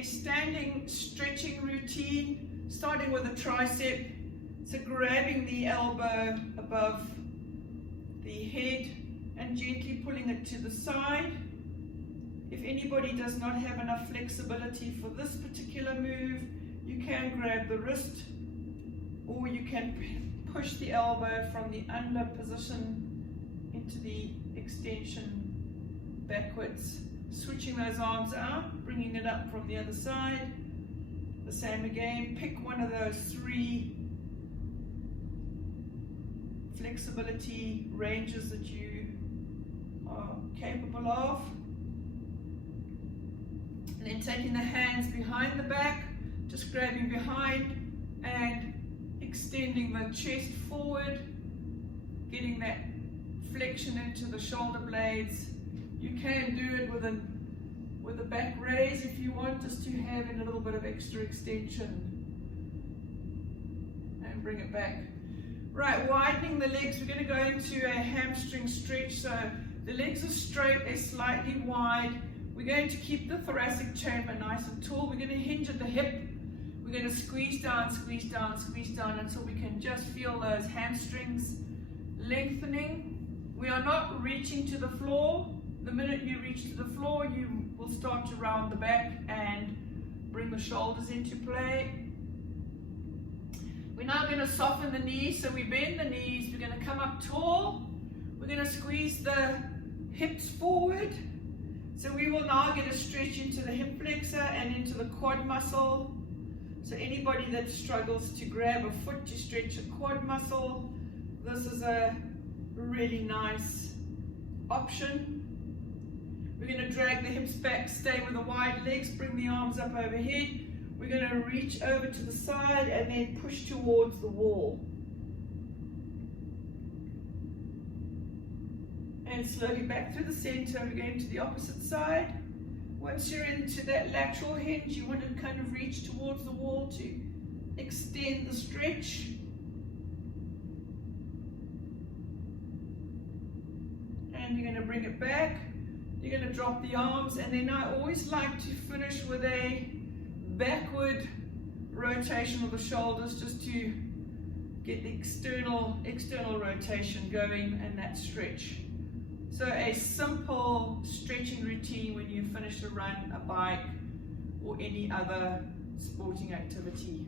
a standing stretching routine, starting with a tricep. So grabbing the elbow above the head and gently pulling it to the side. If anybody does not have enough flexibility for this particular move, you can grab the wrist, or you can push the elbow from the under position into the extension backwards. Switching those arms out, bringing it up from the other side. The same again, pick one of those three flexibility ranges that you are capable of. And then taking the hands behind the back, just grabbing behind and extending the chest forward, getting that flexion into the shoulder blades. You can do it with a back raise if you want, just to have a little bit of extra extension. And bring it back. Right, widening the legs, we're going to go into a hamstring stretch. So the legs are straight, they're slightly wide. We're going to keep the thoracic chamber nice and tall. We're going to hinge at the hip. We're going to squeeze down, squeeze down, squeeze down until we can just feel those hamstrings lengthening. We are not reaching to the floor. The minute you reach to the floor, you will start to round the back and bring the shoulders into play. We're now going to soften the knees, so we bend the knees, we're going to come up tall, we're going to squeeze the hips forward, so we will now get a stretch into the hip flexor and into the quad muscle. So anybody that struggles to grab a foot to stretch a quad muscle, this is a really nice option. We're going to drag the hips back, stay with the wide legs, bring the arms up overhead. We're going to reach over to the side and then push towards the wall. And slowly back through the center, we're going to the opposite side. Once you're into that lateral hinge, you want to kind of reach towards the wall to extend the stretch. And you're going to bring it back. You're going to drop the arms, and then I always like to finish with a backward rotation of the shoulders, just to get the external rotation going and that stretch. So a simple stretching routine when you finish a run, a bike, or any other sporting activity.